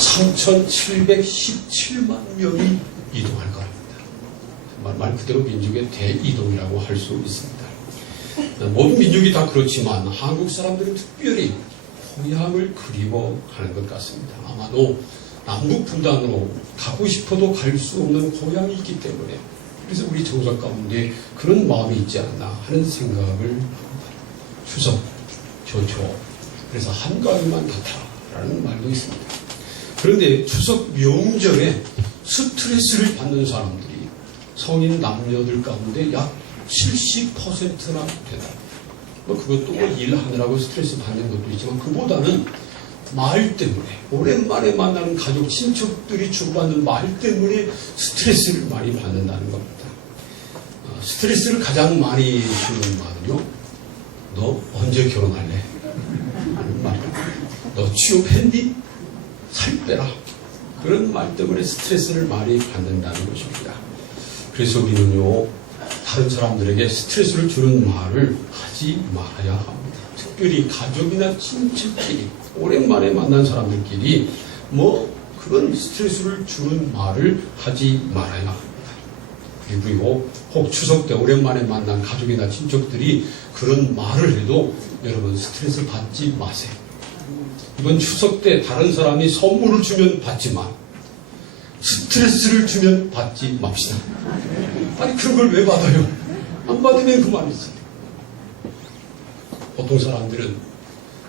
3,717만 명이 이동할 겁니다. 정말 말 그대로 민족의 대이동이라고 할 수 있습니다. 모든 민족이 다 그렇지만 한국 사람들은 특별히 고향을 그리워하는 것 같습니다. 아마도 남북 분단으로 가고 싶어도 갈 수 없는 고향이 있기 때문에 그래서 우리 정서 가운데 그런 마음이 있지 않나 하는 생각을 합니다. 추석 좋죠. 그래서 한가위만 좋다라는 말도 있습니다. 그런데 추석 명절에 스트레스를 받는 사람들이 성인 남녀들 가운데 약 70%나 된다. 그것도 일하느라고 스트레스 받는 것도 있지만 그보다는 말 때문에 오랜만에 만나는 가족, 친척들이 주고받는 말 때문에 스트레스를 많이 받는다는 겁니다. 스트레스를 가장 많이 주는 말은요. 너 언제 결혼할래? 하는 말. 너 취업했니? 살 빼라. 그런 말 때문에 스트레스를 많이 받는다는 것입니다. 그래서 우리는요. 다른 사람들에게 스트레스를 주는 말을 하지 말아야 합니다. 특별히 가족이나 친척끼리 오랜만에 만난 사람들끼리 그런 스트레스를 주는 말을 하지 말아야 합니다. 그리고 혹 추석 때 오랜만에 만난 가족이나 친척들이 그런 말을 해도 여러분 스트레스 받지 마세요. 이번 추석 때 다른 사람이 선물을 주면 받지만 스트레스를 주면 받지 맙시다. 아니 그런 걸 왜 받아요? 안 받으면 그만이지. 보통 사람들은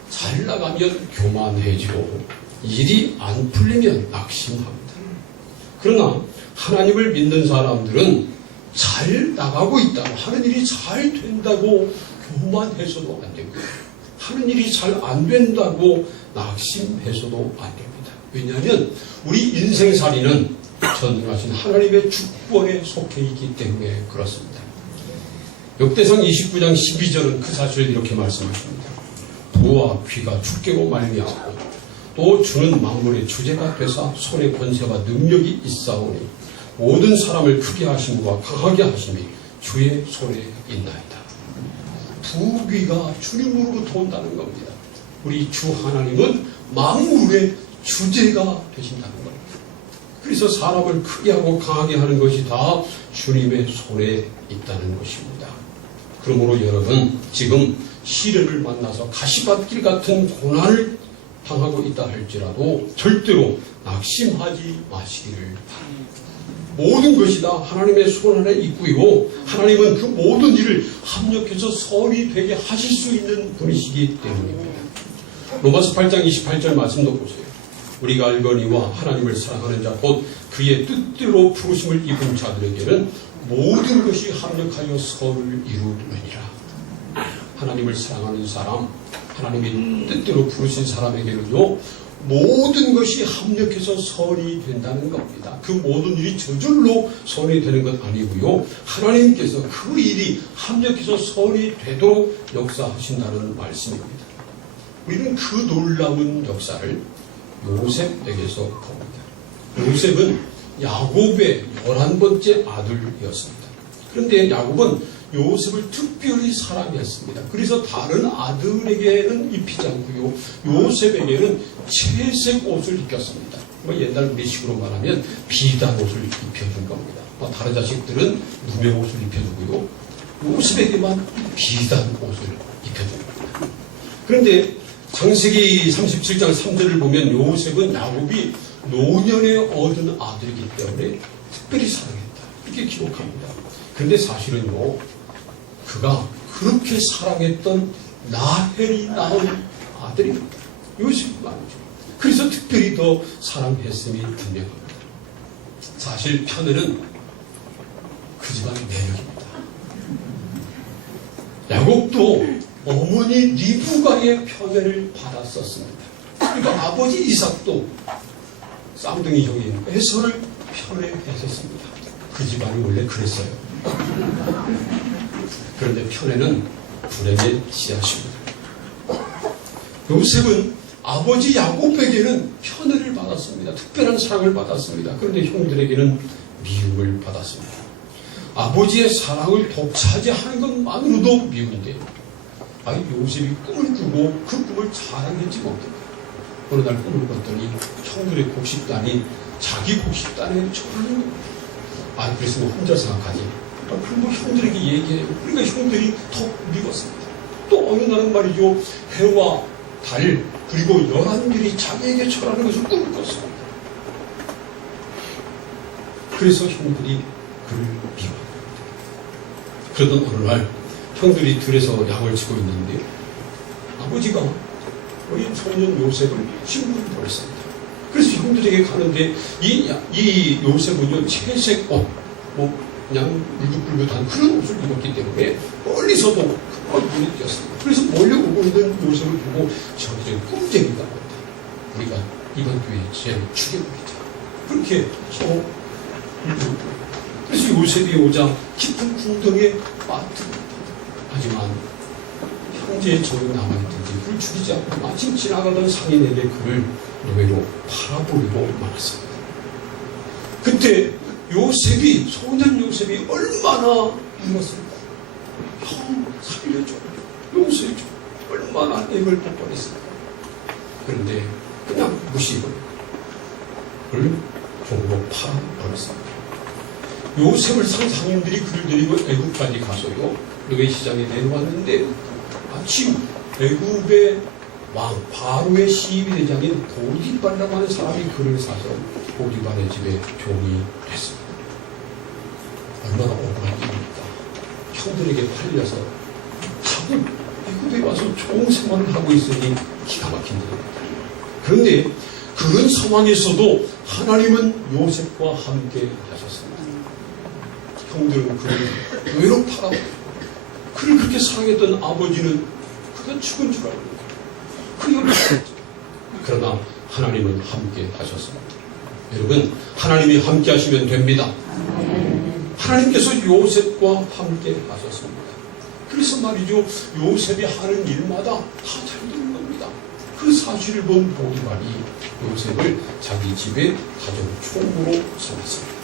잘 나가면 교만해지고 일이 안 풀리면 낙심합니다. 그러나 하나님을 믿는 사람들은 잘 나가고 있다고 하는 일이 잘 된다고 교만해서도 안 됩니다. 하는 일이 잘 안 된다고 낙심해서도 안 됩니다. 왜냐하면 우리 인생살이는 전능하신 하나님의 주권에 속해 있기 때문에 그렇습니다. 역대상 29장 12절은 그 사실을 이렇게 말씀하십니다. 도와 귀가 주께고 말미암고 또 주는 만물의 주제가 되사 손에 권세와 능력이 있사오니 모든 사람을 크게 하심과 강하게 하심이 주의 손에 있나이다. 부귀가 주님으로부터 온다는 겁니다. 우리 주 하나님은 만물의 주제가 되신다는 겁니다. 그래서 사람을 크게 하고 강하게 하는 것이 다 주님의 손에 있다는 것입니다. 그러므로 여러분 지금 시련을 만나서 가시밭길 같은 고난을 당하고 있다 할지라도 절대로 낙심하지 마시기를 바랍니다. 모든 것이 다 하나님의 손 안에 있고요. 하나님은 그 모든 일을 합력해서 선이 되게 하실 수 있는 분이시기 때문입니다. 로마서 8장 28절 말씀도 보세요. 우리가 알거니와 하나님을 사랑하는 자 곧 그의 뜻대로 부르심을 입은 자들에게는 모든 것이 합력하여 선을 이루느니라. 하나님을 사랑하는 사람, 하나님의 뜻대로 부르신 사람에게는요. 모든 것이 합력해서 선이 된다는 겁니다. 그 모든 일이 저절로 선이 되는 것 아니고요. 하나님께서 그 일이 합력해서 선이 되도록 역사하신다는 말씀입니다. 우리는 그 놀라운 역사를 요셉에게서 봅니다. 요셉은 야곱의 11번째 아들이었습니다. 그런데 야곱은 요셉을 특별히 사랑했습니다. 그래서 다른 아들에게는 입히지 않고요. 요셉에게는 채색 옷을 입혔습니다. 옛날 우리식으로 말하면 비단 옷을 입혀준 겁니다. 다른 자식들은 누명 옷을 입혀주고요. 요셉에게만 비단 옷을 입혀준 겁니다. 그런데 창세기 37장 3절을 보면 요셉은 야곱이 노년에 얻은 아들이기 때문에 특별히 사랑했다. 이렇게 기록합니다. 그런데 사실은요. 그가 그렇게 사랑했던 라헬이 낳은 아들입니다. 요셉이 말이죠. 그래서 특별히 더 사랑했음이 분명합니다. 사실 편애는 그 집안의 내력입니다. 야곱도 어머니 리브가의 편애를 받았었습니다. 그러니까 아버지 이삭도 쌍둥이 형인 에서를 편애했었습니다. 그 집안이 원래 그랬어요. 그런데 편애는 불행의 씨앗입니다. 요셉은 아버지 야곱에게는 편애를 받았습니다. 특별한 사랑을 받았습니다. 그런데 형들에게는 미움을 받았습니다. 아버지의 사랑을 독차지하는 것만으로도 미운데 요셉이 꿈을 꾸고 그 꿈을 자랑했지 못합니다. 어느 날 꿈을 꿨더니 형들의 곡식단이 자기 곡식단에 절하는 겁니다. 아, 그래서 혼자 생각하지. 그럼 뭐 형들에게 얘기해요. 그러니까 형들이 더 믿었습니다. 또 어느 날은 말이죠, 해와 달 그리고 11별이 자기에게 절하는 것을 꿈을 꿨습니다. 그래서 형들이 그를 미워합니다. 그러던 어느 날 형들이 들에서 양을 치고 있는데 아버지가 어린 소년 요셉을 신부로 보냈습니다. 그래서 형들에게 가는데 이 요셉은요, 채색 옷, 그냥 울긋불긋한 그런 옷을 입었기 때문에 멀리서도 그걸 눈에 띄었습니다. 그래서 몰려오고 있는 요셉을 보고 저들은 꿈쟁이다. 우리가 이번 기회에 쟤를 죽여버리자. 그렇게 서로 그래서 요셉이 오자 깊은 궁덩이에 빠뜨립니다. 하지만 형제의 정이 남아있든지 그를 죽이지 않고 마침 지나가던 상인에게 그를 노예로 팔아버리고 말았습니다. 그때 요셉이, 소년 요셉이 얼마나 울었을까? 형 살려줘, 용서해줘. 얼마나 애를 뽀뽀했을까? 그런데 그냥 무시하고 그를 종으로 팔아버렸습니다. 요셉을 산 상인들이 그를 데리고 애굽까지 가서요, 노예 시장에 내놓았는데 마침 애굽의 왕 바로의 시위대장인 보디발이라고 하는 사람이 그를 사서 보디발의 집에 종이 됐습니다. 얼마나 억울한 일입니까? 형들에게 팔려서 자꾸 애굽에 와서 좋은 생활을 하고 있으니 기가 막힌 일입니다. 그런데 그런 상황에서도 하나님은 요셉과 함께 하셨습니다. 형들은 그를 노예로 팔아버리고 그를 그렇게 사랑했던 아버지는 그가 죽은 줄 알고 그 옆에 있었죠. 그러나 하나님은 함께 하셨습니다. 여러분, 하나님이 함께 하시면 됩니다. 하나님께서 요셉과 함께 하셨습니다. 그래서 말이죠, 요셉이 하는 일마다 다 잘 되는 겁니다. 그 사실을 본 보디발이 요셉을 자기 집에 가정 총무로 세웠습니다.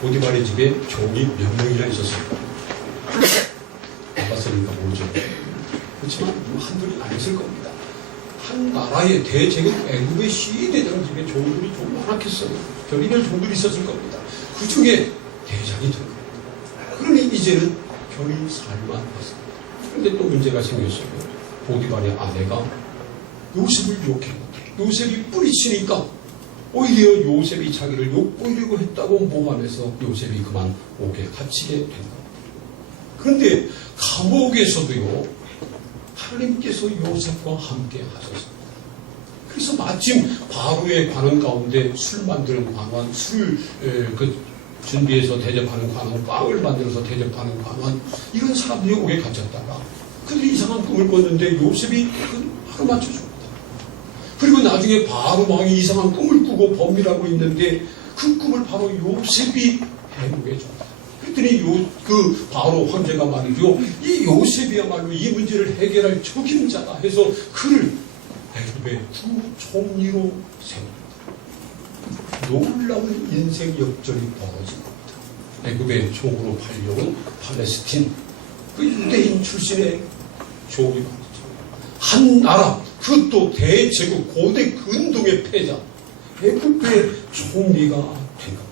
보디발의 집에 종이 몇 명이나 있었습니까? 아빠서니까 모르죠. 그렇지만 한둘이 아니었을 겁니다. 한 나라의 대제국 애굽의 시대장 집에 종들이 좀 많았겠어요. 별의별 종들이 있었을 겁니다. 그 중에 대장이 된 겁니다. 그러니 이제는 별이 살만 했습니다. 그런데 또 문제가 생겼어요. 보디발의 아내가 요셉을 욕했는데 요셉이 뿌리치니까 오히려 요셉이 자기를 욕보이려고 했다고 모함해서 요셉이 그만 옥에 갇히게 된 겁니다. 그런데 감옥에서도요, 하나님께서 요셉과 함께 하셨습니다. 그래서 마침 바로의 관원 가운데 술 만드는 관원, 술 준비해서 대접하는 관원, 빵을 만들어서 대접하는 관원, 이런 사람들이 옥에 갇혔다가 그들이 이상한 꿈을 꿨는데 요셉이 바로 맞춰줍니다. 그리고 나중에 바로 왕이 이상한 꿈을 꾸고 범인하고 있는데 그 꿈을 바로 요셉이 해묵해 줍니다. 그랬더니 그 바로 황제가 말이죠, 이 요셉이야말로 이 문제를 해결할 적임자다 해서 그를 애굽의 부총리로 세웁니다. 놀라운 인생 역전이 벌어진 겁니다. 애굽의 총으로 팔려온 팔레스틴 그 유대인 출신의 종이 말이죠, 한 나라, 그것도 대제국 고대 근동의 패자 애굽의 총리가 된 겁니다.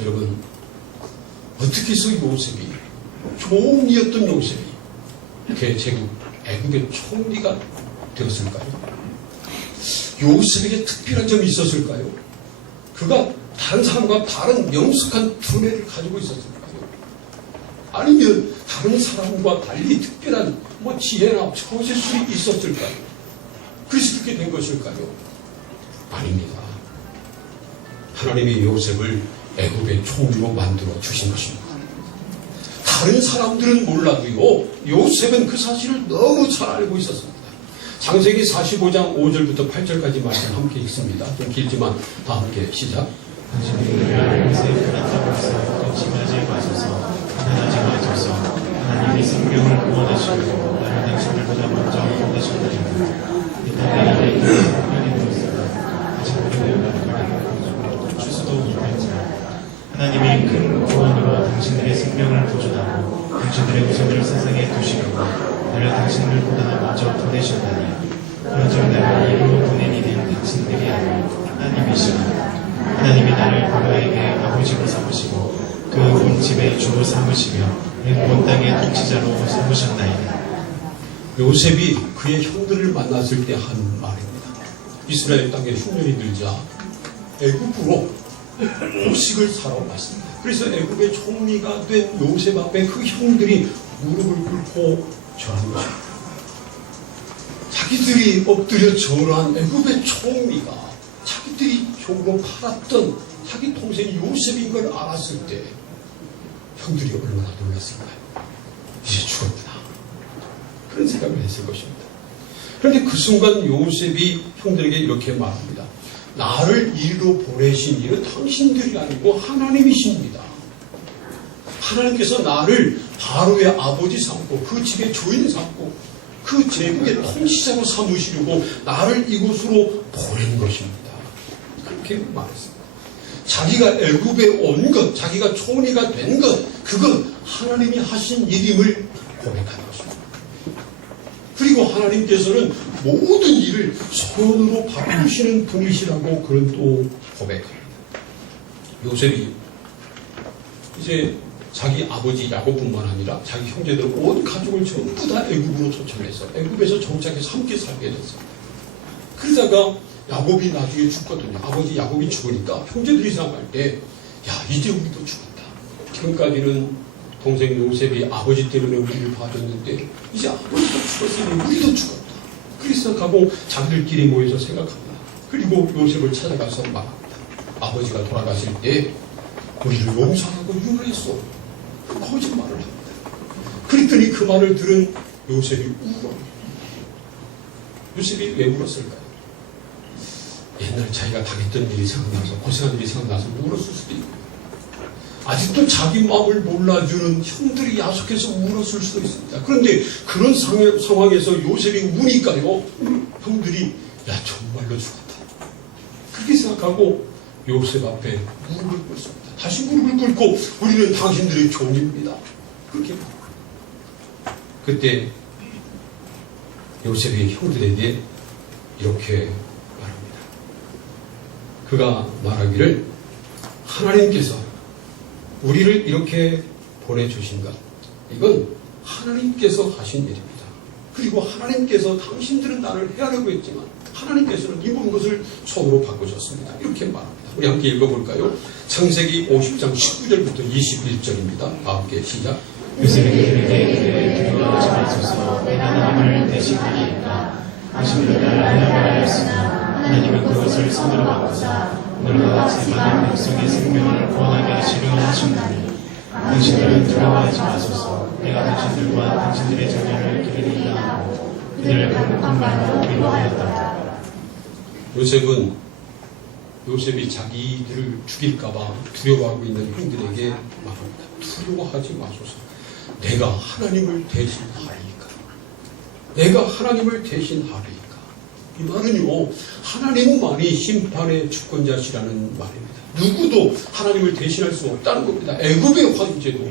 여러분, 어떻게 해서 요셉이, 종이었던 요셉이 대제국 애굽의 총리가 되었을까요? 요셉에게 특별한 점이 있었을까요? 그가 다른 사람과 다른 명석한 두뇌를 가지고 있었을까요? 아니면 다른 사람과 달리 특별한 지혜나 처세술이 있었을까요? 그래서 그렇게 된 것일까요? 아닙니다. 하나님이 요셉을 애굽의 총리로 만들어 주신 것입니다. 다른 사람들은 몰라도요, 요셉은 그 사실을 너무 잘 알고 있었습니다. 창세기 45장 5절부터 8절까지 말씀 함께 읽습니다. 좀 길지만 다 함께 시작. 하나님이 생명을 구원하시고 나는 당신들보다 먼저 구원하셨느니라. 주소도 못했지만 하나님이 큰 구원으로 당신들의 생명을 보존하고 당신들의 우선을 세상에 두시고 나를 당신들보다 먼저 보내셨다니 그런즉 내가 이로 군인이 된 당신들이 아니고 하나님이시라. 하나님이 나를 바로에게 아버지로 삼으시고 그 온 집의 주로 삼으시며 온 땅의 통치자로 삼으셨나이다. 요셉이 그의 형들을 만났을 때 한 말입니다. 이스라엘 땅에 흉년이 들자 애굽으로 곡식을 사러 왔습니다. 그래서 애굽의 총리가 된 요셉 앞에 그 형들이 무릎을 꿇고 절한 것입니다. 자기들이 엎드려 절한 애굽의 총리가 자기들이 종으로 팔았던 자기 동생이 요셉인 걸 알았을 때 형들이 얼마나 놀랐을까요? 이제 죽었구나. 그런 생각을 했을 것입니다. 그런데 그 순간 요셉이 형들에게 이렇게 말합니다. 나를 이리로 보내신 이는 당신들이 아니고 하나님이십니다. 하나님께서 나를 바로의 아버지 삼고 그 집의 주인 삼고 그 제국의 통치자로 삼으시려고 나를 이곳으로 보낸 것입니다. 그렇게 말했습니다. 자기가 애굽에 온 것, 자기가 총리가 된 것, 그건 하나님이 하신 일임을 고백하는 것입니다. 그리고 하나님께서는 모든 일을 손으로 바꾸시는 분이시라고 그런 또 고백합니다. 요셉이 이제 자기 아버지 야곱뿐만 아니라 자기 형제들 온 가족을 전부 다 애굽으로 초청해서 애굽에서 정착해서 함께 살게 됐습니다. 그러다가 야곱이 나중에 죽거든요. 아버지 야곱이 죽으니까 형제들이 생각할 때, 야, 이제 우리도 죽었다. 지금까지는 동생 요셉이 아버지 때문에 우리를 봐줬는데, 이제 아버지도 죽었으니 우리도 죽었다. 그렇게 생각하고 자기들끼리 모여서 생각합니다. 그리고 요셉을 찾아가서 말합니다. 아버지가 돌아가실 때, 우리를 용서하고 유언했어. 거짓말을 합니다. 그랬더니 그 말을 들은 요셉이 울어. 요셉이 왜 울었을까요? 옛날 자기가 당했던 일이 생각나서 고생한 일이 생각나서 울었을 수도 있고 아직도 자기 마음을 몰라주는 형들이 야속해서 울었을 수도 있습니다. 그런데 그런 상황에서 요셉이 우니까요 형들이 야 정말로 죽었다 그렇게 생각하고 요셉 앞에 무릎을 꿇습니다. 다시 무릎을 꿇고 우리는 당신들의 종입니다. 그렇게 말합니다. 그때 요셉이 형들에게 이렇게 그가 말하기를 하나님께서 우리를 이렇게 보내주신 것 이건 하나님께서 하신 일입니다. 그리고 하나님께서 당신들은 나를 해하려고 했지만 하나님께서는 이 모든 것을 손으로 바꾸셨습니다. 이렇게 말합니다. 우리 함께 읽어볼까요? 창세기 50장 19절부터 21절입니다. 다 함께 시작. 요셉이 그들에게 두려워하지 마소서 내가 하나님을 대신하니까 당신들 나를 하나님하였으나 하나님은 그것을 손으로 바꾸사 오늘과 같이 많은 백성의 생명을 구원하게 하시려 하셨나니 당신들은 두려워하지 마소서 내가 당신들과 당신들의 자녀를 기르리라 하고 그들을 강력한 말로 위로하였다. 요셉이 자기들을 죽일까봐 두려워하고 있는 형들에게 말합니다. 두려워하지 마소서. 내가 하나님을 대신하리이까. 내가 하나님을 대신하리이까. 이 말은요, 하나님만이 심판의 주권자시라는 말입니다. 누구도 하나님을 대신할 수 없다는 겁니다. 애굽의 황제도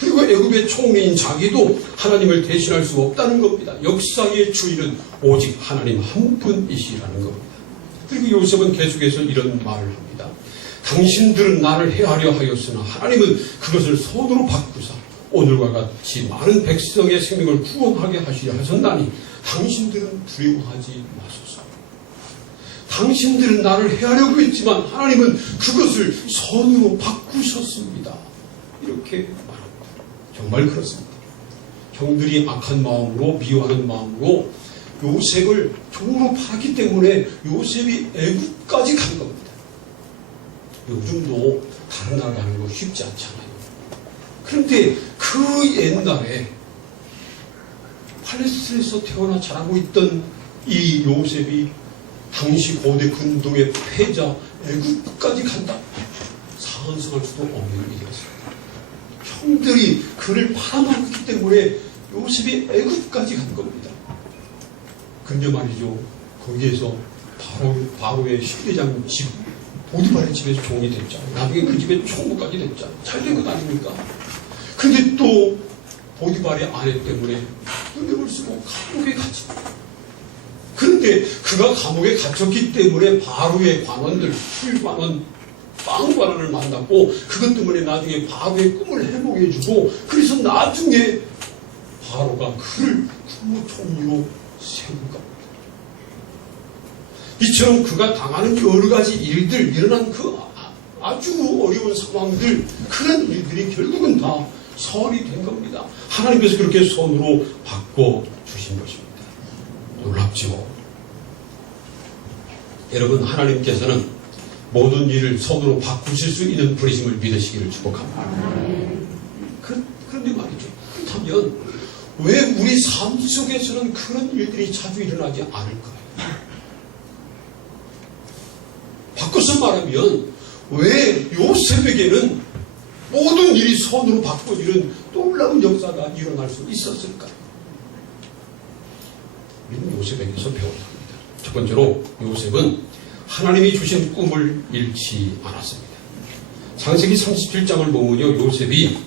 그리고 애굽의 총리인 자기도 하나님을 대신할 수 없다는 겁니다. 역사의 주인은 오직 하나님 한 분이시라는 겁니다. 그리고 요셉은 계속해서 이런 말을 합니다. 당신들은 나를 해하려 하였으나 하나님은 그것을 손으로 바꾸사 오늘과 같이 많은 백성의 생명을 구원하게 하시려 하셨나니 당신들은 두려워하지 마소서. 당신들은 나를 해하려고 했지만 하나님은 그것을 선으로 바꾸셨습니다. 이렇게 말합니다. 정말 그렇습니다. 형들이 악한 마음으로 미워하는 마음으로 요셉을 종으로 팔았기 때문에 요셉이 애국까지 간 겁니다. 요즘도 다른 나라 가는 거 쉽지 않잖아요. 그런데 그 옛날에 팔레스틴에서 태어나 자라고 있던 이 요셉이 당시 고대 근동의 패자 애국까지 간다. 상상할 수도 없는 일이었습니다. 형들이 그를 팔아먹었기 때문에 요셉이 애국까지 간 겁니다. 근데 말이죠. 거기에서 바로의 10대장 집, 보디발의 집에서 종이 됐잖아요. 나중에 그 집에 총무까지 됐잖아요. 잘된 것 아닙니까? 근데 또, 보디발의 아내 때문에 누명을 쓰고 감옥에 갇힙니다. 그런데 그가 감옥에 갇혔기 때문에 바로의 관원들, 풀관원, 빵관원을 만났고 그것 때문에 나중에 바로의 꿈을 해몽해주고 그래서 나중에 바로가 그를 국무총리로 세운 겁니다. 이처럼 그가 당하는 여러 가지 일들, 일어난 그 아주 어려운 상황들, 그런 일들이 결국은 다 선이 된 겁니다. 하나님께서 그렇게 손으로 바꿔주신 것입니다. 놀랍지요? 여러분, 하나님께서는 모든 일을 손으로 바꾸실 수 있는 분이심을 믿으시기를 축복합니다. 그런데 말이죠. 그렇다면 왜 우리 삶 속에서는 그런 일들이 자주 일어나지 않을까요? 바꿔서 말하면 왜 요셉에게는 모든 일이 손으로 바꿔지는 놀라운 역사가 일어날 수 있었을까요? 우리는 요셉에게서 배워야 합니다. 첫 번째로 요셉은 하나님이 주신 꿈을 잃지 않았습니다. 창세기 37장을 보면요, 요셉이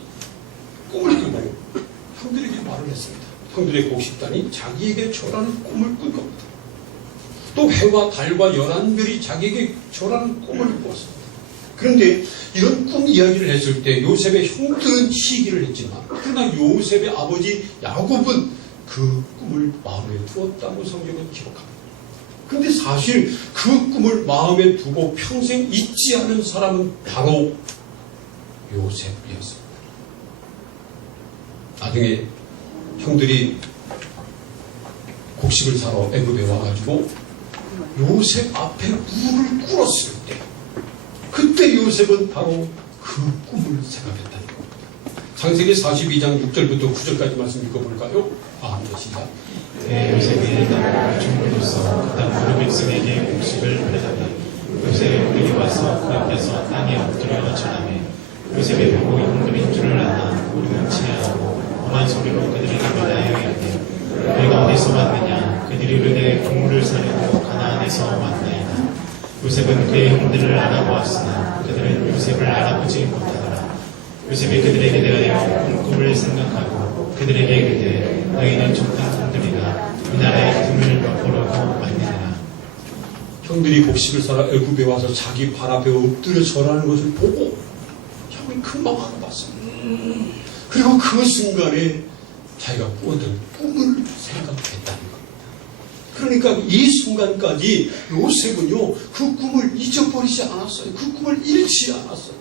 꿈을 꾸고 형들에게 말을 했습니다. 형들의 곡식단이 자기에게 절하는 꿈을 꾼 겁니다. 또 해와 달과 열한 별이 자기에게 절하는 꿈을 꾸었습니다. 그런데 이런 꿈 이야기를 했을 때 요셉의 형들은 시기를 했지만 그러나 요셉의 아버지 야곱은 그 꿈을 마음에 두었다고 성경은 기록합니다. 그런데 사실 그 꿈을 마음에 두고 평생 잊지 않은 사람은 바로 요셉이었습니다. 나중에 형들이 곡식을 사러 애굽에 와가지고 요셉 앞에 무릎을 꿇었을 때 그때 요셉은 바로 그 꿈을 생각했다는 겁니다. 창세기 42장 6절부터 9절까지 말씀 읽어볼까요? 네, 시작. 요셉이 나라를 중으로써 그 땅 백성에게 곡식을 보내다니 요셉의 형들이 와서 그 앞에서 땅에 엎드려 절하매 요셉이 보고 형들인 줄을 아나 우리는 친애하고 험한 소리로 그들에게 말하여 이르되 너희가 어디서 왔느냐 그들이 이르되 동물을 사려고 가나안에서 왔나이다. 요셉은 그의 형들을 알아보았으나 그들은 요셉을 알아보지 못하더라. 요셉이 그들에게 대하여 꿈을 생각하고 그들에게 이르되 너희는 족한 형들이라 이 나라의 틈을 맛보려고 왔느니라. 형들이 곡식을 사러 애굽에 와서 자기 발 앞에 엎드려 절하는 것을 보고 형이 금방 알아봤습니다. 그리고 그 순간에 자기가 꾸었던 꿈을 생각했다는 겁니다. 그러니까 이 순간까지 요셉은요 그 꿈을 잊어버리지 않았어요. 그 꿈을 잃지 않았어요.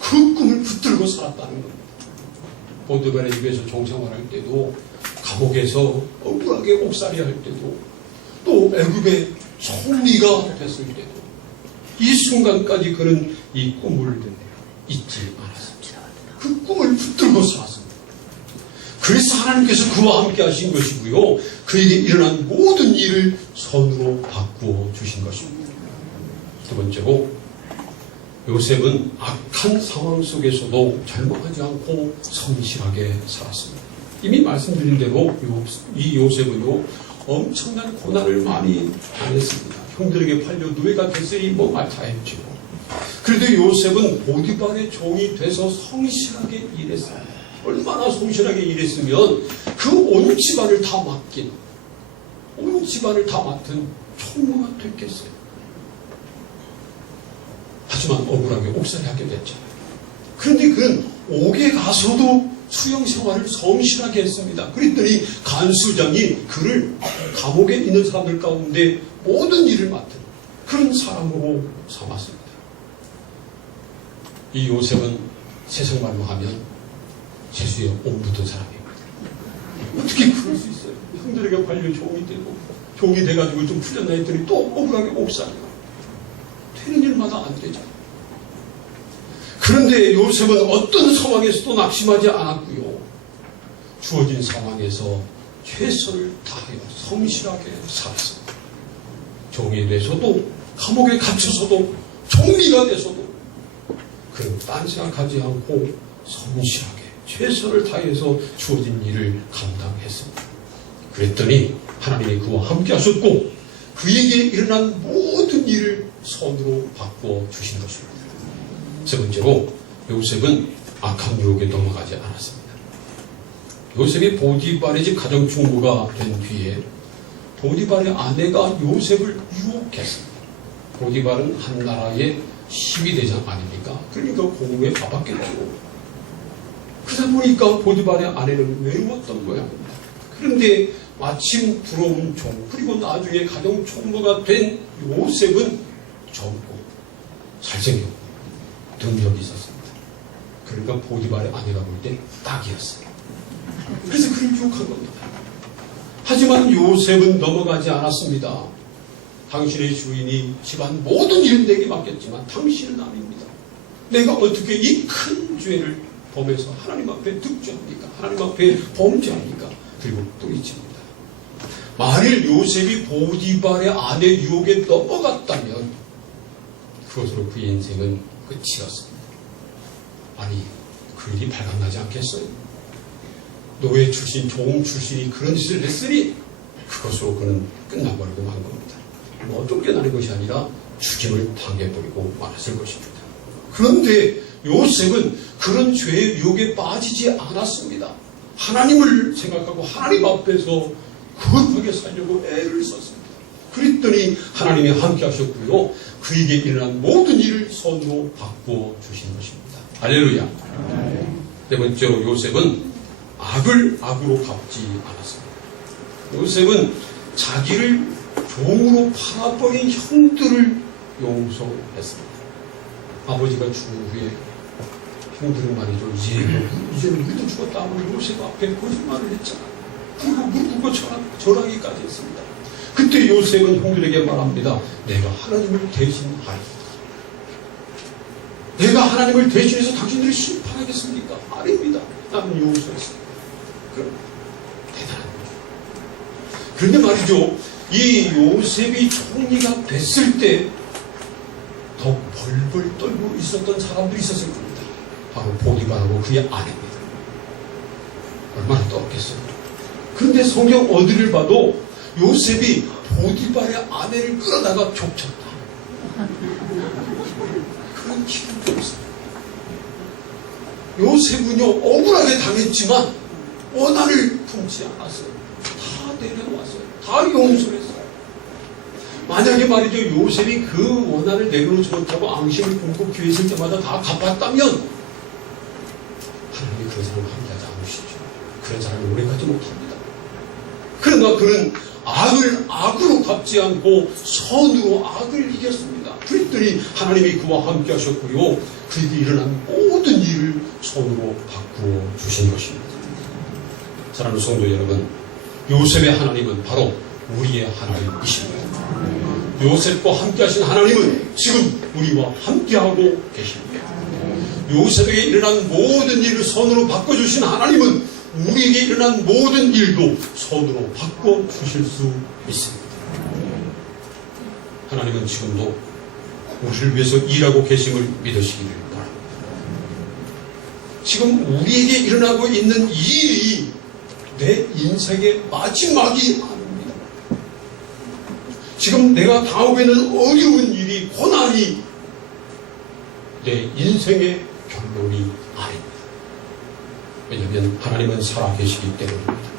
그 꿈을 붙들고 살았다는 겁니다. 보드벨의 집에서 종생활할 때도, 감옥에서 억울하게 옥살이 할 때도, 또 애굽의 총리가 됐을 때도 이 순간까지 그는 이 꿈을 잊지 않았습니다. 그 꿈을 붙들고 살았습니다. 그래서 하나님께서 그와 함께 하신 것이고요. 그에게 일어난 모든 일을 손으로 바꾸어 주신 것입니다. 두 번째로 요셉은 악한 상황 속에서도 절망하지 않고 성실하게 살았습니다. 이미 말씀드린 대로 이 요셉은요 엄청난 고난을 많이 당했습니다. 형들에게 팔려 노예가 됐으니 뭐 마찬가지죠. 그래도 요셉은 보디발의 종이 돼서 성실하게 일했습니다. 얼마나 성실하게 일했으면 그 온 집안을 다 맡긴, 온 집안을 다 맡은 총무가 됐겠어요. 하지만 억울하게 옥살이 하게 됐잖아요. 그런데 그는 옥에 가서도 수용 생활을 성실하게 했습니다. 그랬더니 간수장이 그를 감옥에 있는 사람들 가운데 모든 일을 맡은 그런 사람으로 삼았습니다. 이 요셉은 세상 말로 하면 재수에 온 붙은 사람입니다. 어떻게 그럴 수 있어요? 형들에게 팔려 종이 되고 종이 돼가지고 좀 풀렸나 했더니 또 억울하게 옥살이고 되는 일마다 안 되죠. 그런데 요셉은 어떤 상황에서도 낙심하지 않았고요. 주어진 상황에서 최선을 다하여 성실하게 살았습니다. 종이 돼서도, 감옥에 갇혀서도, 총리가 돼서도 그는 딴 생각하지 않고 성실하게 최선을 다해서 주어진 일을 감당했습니다. 그랬더니 하나님이 그와 함께 하셨고 그에게 일어난 모든 일을 손으로 바꿔 주신 것입니다. 세 번째로 요셉은 악한 유혹에 넘어가지 않았습니다. 요셉이 보디발의 집 가정충부가 된 뒤에 보디발의 아내가 요셉을 유혹했습니다. 보디발은 한 나라의 12대장 아닙니까? 그러니까 공무에 가봤겠죠. 그러다 보니까 보디발의 아내는 외로웠던 모양입니다. 그런데 마침 들어온 종, 그리고 나중에 가정 총무가 된 요셉은 젊고 잘생겼고 능력이 있었습니다. 그러니까 보디발의 아내가 볼 때 딱이었어요. 그래서 그를 유혹한 겁니다. 하지만 요셉은 넘어가지 않았습니다. 당신의 주인이 집안 모든 일은 내게 맡겼지만 당신은 아닙니다. 내가 어떻게 이 큰 죄를 범해서 하나님 앞에 득죄합니까? 하나님 앞에 범죄합니까? 그리고 또 잊힙니다. 만일 요셉이 보디발의 아내 유혹에 넘어갔다면 그것으로 그의 인생은 끝이었습니다. 아니, 그 일이 발각나지 않겠어요? 노예 출신, 종 출신이 그런 짓을 했으니 그것으로 그는 끝나버리고 만 겁니다. 뭐 쫓겨나는 것이 아니라 죽임을 당해버리고 말았을 것입니다. 그런데 요셉은 그런 죄의 유혹에 빠지지 않았습니다. 하나님을 생각하고 하나님 앞에서 거룩하게 살려고 애를 썼습니다. 그랬더니 하나님이 함께 하셨고요. 그에게 일어난 모든 일을 선으로 바꾸어 주신 것입니다. 할렐루야. 네 번째로 요셉은 악을 악으로 갚지 않았습니다. 요셉은 자기를 종으로 팔아버린 형들을 용서했습니다. 아버지가 죽은 후에 형들은 말이죠. 이제는 우리도 죽었다 하면 요셉 앞에 거짓말을 했잖아. 그리고 물고 절하기까지 했습니다. 그때 요셉은 형들에게 말합니다. 내가 하나님을 대신하리다. 내가 하나님을 대신해서 당신들을 심판하겠습니까? 아닙니다. 나는 용서했습니다. 그럼 대단한 거죠. 그런데 말이죠. 이 요셉이 총리가 됐을 때 더 벌벌 떨고 있었던 사람들이 있었을 겁니다. 바로 보디발하고 그의 아내입니다. 얼마나 떨었겠어요. 그런데 성경 어디를 봐도 요셉이 보디발의 아내를 끌어다가 족쳤다. 그런 기록이 없어요. 요셉은요, 억울하게 당했지만 원한을 품지 않았어요. 다 내려놓았어요. 다 용서했어요. 만약에 말이죠, 요셉이 그 원한을 내려놓지 못하고 앙심을 품고 기회 있을 때마다 다 갚았다면 하나님이 그런 사람을 함께하지 않으시죠. 그런 사람을 오래가지 못합니다. 그러나 그는 악을 악으로 갚지 않고 선으로 악을 이겼습니다. 그랬더니 하나님이 그와 함께 하셨고요. 그에게 일어난 모든 일을 선으로 바꾸어 주신 것입니다. 사랑하는 성도 여러분, 요셉의 하나님은 바로 우리의 하나님이십니다. 요셉과 함께 하신 하나님은 지금 우리와 함께하고 계십니다. 요셉에게 일어난 모든 일을 선으로 바꿔주신 하나님은 우리에게 일어난 모든 일도 선으로 바꿔주실 수 있습니다. 하나님은 지금도 우리를 위해서 일하고 계심을 믿으시기를 바랍니다. 지금 우리에게 일어나고 있는 이 일이 내 인생의 마지막이 아닙니다. 지금 내가 당하고 있는 어려운 일이, 고난이 내 인생의 결론이 아닙니다. 왜냐하면 하나님은 살아계시기 때문입니다.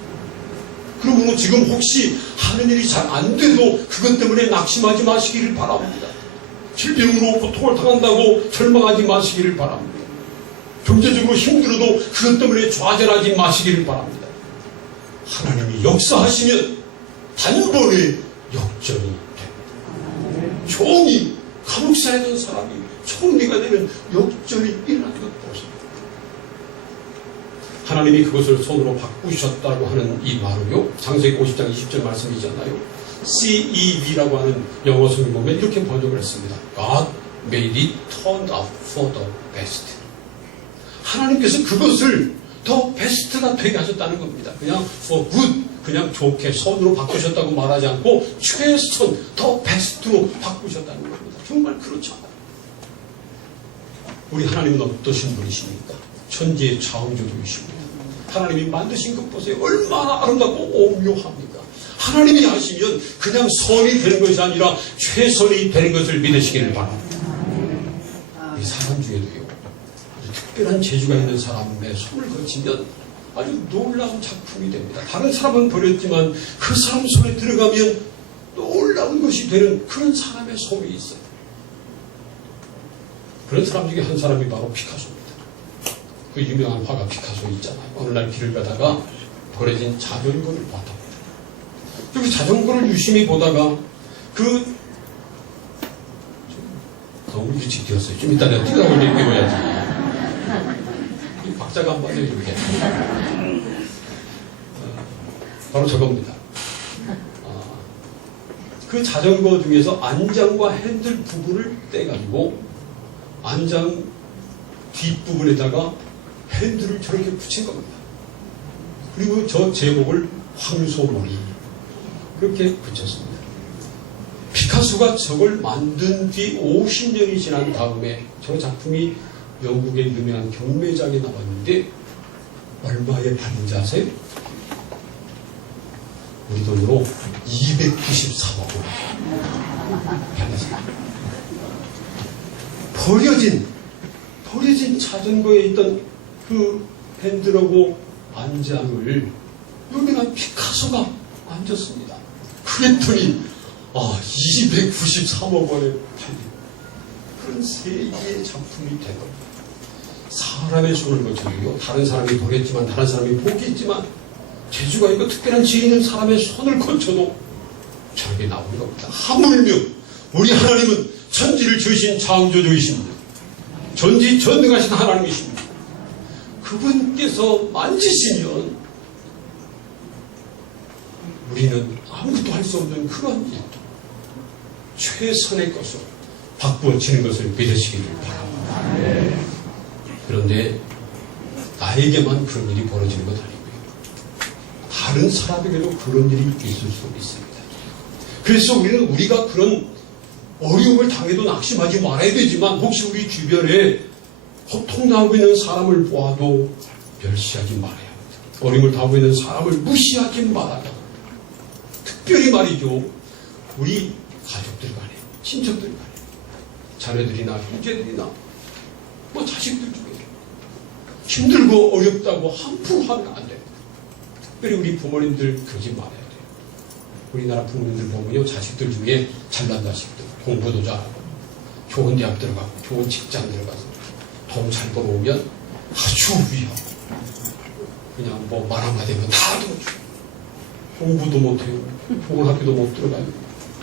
그러므로 지금 혹시 하는 일이 잘 안 돼도 그것 때문에 낙심하지 마시기를 바랍니다. 질병으로 고통을 당한다고 절망하지 마시기를 바랍니다. 경제적으로 힘들어도 그것 때문에 좌절하지 마시기를 바랍니다. 하나님이 역사하시면 단번에 역전이 됩니다. 종이 감옥사에 던 사람이 총리가 되면 역전이 일어나는 것 보십니다. 하나님이 그것을 손으로 바꾸셨다고 하는 이 말을요, 창세기 50장 20절 말씀이잖아요. CEV라고 하는 영어 성경 보면 이렇게 번역을 했습니다. God made it turn out for the best. 하나님께서 그것을 더 베스트가 되게 하셨다는 겁니다. 그냥 for good, 그냥 좋게 선으로 바꾸셨다고 말하지 않고 최선, 더 베스트로 바꾸셨다는 겁니다. 정말 그렇잖아요. 우리 하나님은 어떠신 분이십니까? 천지의 창조주이십니다. 하나님이 만드신 것 보세요. 얼마나 아름답고 오묘합니까? 하나님이 하시면 그냥 선이 되는 것이 아니라 최선이 되는 것을 믿으시기를 바랍니다. 이 사람 중에도요, 특별한 재주가 있는 사람의 손을 거치면 아주 놀라운 작품이 됩니다. 다른 사람은 버렸지만 그 사람 손에 들어가면 놀라운 것이 되는 그런 사람의 손이 있어요. 그런 사람 중에 한 사람이 바로 피카소입니다. 그 유명한 화가 피카소 있잖아요. 어느 날 길을 가다가 버려진 자전거를 봤답니다. 그 자전거를 유심히 보다가 너무 일찍 뛰었어요. 좀 이따 내가 뛰다 올려 뛰어야지. 이 박자가 안 맞아요, 이렇게. 바로 저겁니다. 그 자전거 중에서 안장과 핸들 부분을 떼가지고 안장 뒷부분에다가 핸들을 저렇게 붙인 겁니다. 그리고 저 제목을 황소머리 그렇게 붙였습니다. 피카소가 저걸 만든 뒤 50년이 지난 다음에 저 작품이 영국의 유명한 경매장에 나왔는데 얼마에 팔린지 아세요? 우리 돈으로 293억 원 팔렸습니다. 버려진 자전거에 있던 그 핸들하고 안장을 유명한 피카소가 만졌습니다. 그랬더니 293억 원에 팔린 그런 세계의 작품이 된 겁니다. 사람의 손을 거쳐요. 다른 사람이 버렸지만 다른 사람이 포기했지만 재주가 있고 특별한 지혜 있는 사람의 손을 거쳐도 저렇게 나오는 겁니다. 하물며 우리 하나님은 천지를 지으신 창조주이십니다. 전지전능하신 하나님이십니다. 그분께서 만지시면 우리는 아무것도 할 수 없는 그런 일, 최선의 것으로 바꾸어지는 것을 믿으시기를 바랍니다. 그런데 나에게만 그런 일이 벌어지는 것 아니고요. 다른 사람에게도 그런 일이 있을 수 있습니다. 그래서 우리는 우리가 그런 어려움을 당해도 낙심하지 말아야 되지만 혹시 우리 주변에 고통당하고 있는 사람을 보아도 멸시하지 말아야 합니다. 어려움을 당하고 있는 사람을 무시하지 말아야 합니다. 특별히 말이죠. 우리 가족들 간에, 친척들 간에, 자녀들이나 형제들이나 자식들 중에 힘들고 어렵다고 함부로 하면 안 됩니다. 특별히 우리 부모님들 그러지 말아야 돼요. 우리나라 부모님들 보면요, 자식들 중에 잘난 자식들, 공부도 잘하고 좋은 대학 들어가고 좋은 직장 들어가서 돈 잘 벌어오면 아주 위하고 그냥 말 한마디면 다 들어주고 공부도 못해요. 좋은 학교도 못 들어가요.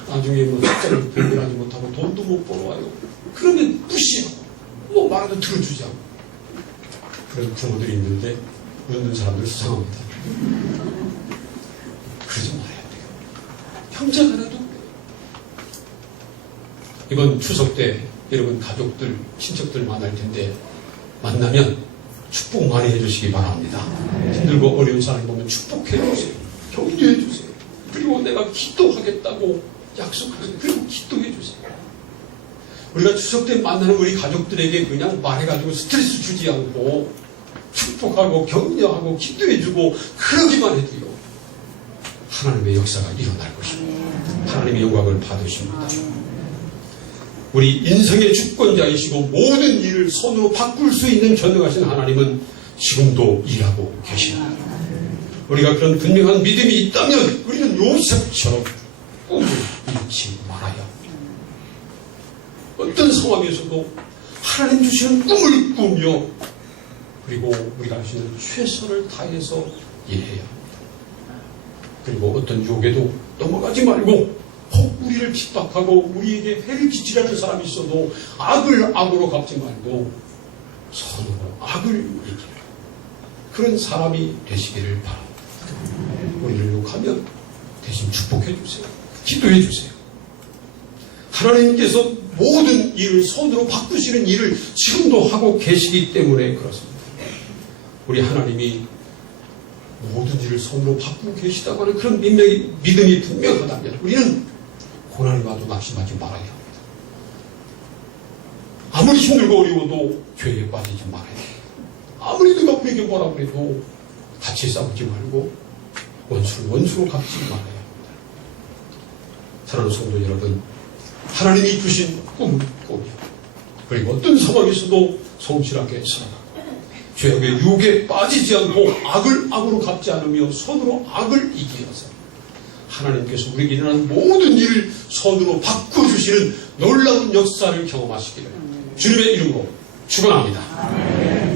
나중에 숫자를 변별하지 못하고 돈도 못 벌어와요. 그러면 무시하고 말도 들어주지 않고 그런 부모들이 있는데 웃는 사람들 수상합니다. 그러지 말아야 돼요. 형제간에도 그래요. 이번 추석 때 여러분 가족들, 친척들 만날 텐데 만나면 축복 많이 해주시기 바랍니다. 힘들고 어려운 사람 보면 축복해 주세요. 격려해 주세요. 그리고 내가 기도하겠다고 약속하세요. 그리고 기도해 주세요. 우리가 추석 때 만나는 우리 가족들에게 그냥 말해가지고 스트레스 주지 않고 축복하고 격려하고 기도해주고 그러기만 해도요. 하나님의 역사가 일어날 것입니다. 하나님의 영광을 받으십니다. 우리 인생의 주권자이시고 모든 일을 손으로 바꿀 수 있는 전능하신 하나님은 지금도 일하고 계십니다. 우리가 그런 분명한 믿음이 있다면 우리는 요셉처럼 꿈을 잃지 말아야 합니다. 어떤 상황에서도 하나님 주시는 꿈을 꾸며 그리고 우리가 할 수 있는 최선을 다해서 일해야 합니다. 그리고 어떤 유혹에도 넘어가지 말고 혹 우리를 핍박하고 우리에게 해를 끼치려는 사람이 있어도 악을 악으로 갚지 말고 선으로 악을 이기는 그런 사람이 되시기를 바랍니다. 우리를 욕하면 대신 축복해 주세요. 기도해 주세요. 하나님께서 모든 일을 손으로 바꾸시는 일을 지금도 하고 계시기 때문에 그렇습니다. 우리 하나님이 모든 일을 손으로 바꾸고 계시다고 하는 그런 믿음이 분명하다면 우리는 고난이 와도 낙심하지 말아야 합니다. 아무리 힘들고 어려워도 죄에 빠지지 말아야 합니다. 아무리 누가 우리에게 뭐라고 해도 같이 싸우지 말고 원수를 원수로 갚지 말아야 합니다. 사랑하는 성도 여러분, 하나님이 주신 꿈을 꾸며 그리고 어떤 상황에서도 성실하게 살아가고 죄악의 유혹에 빠지지 않고 악을 악으로 갚지 않으며 선으로 악을 이기어서 하나님께서 우리에게 일어나는 모든 일을 선으로 바꿔주시는 놀라운 역사를 경험하시기를 주님의 이름으로 축원합니다.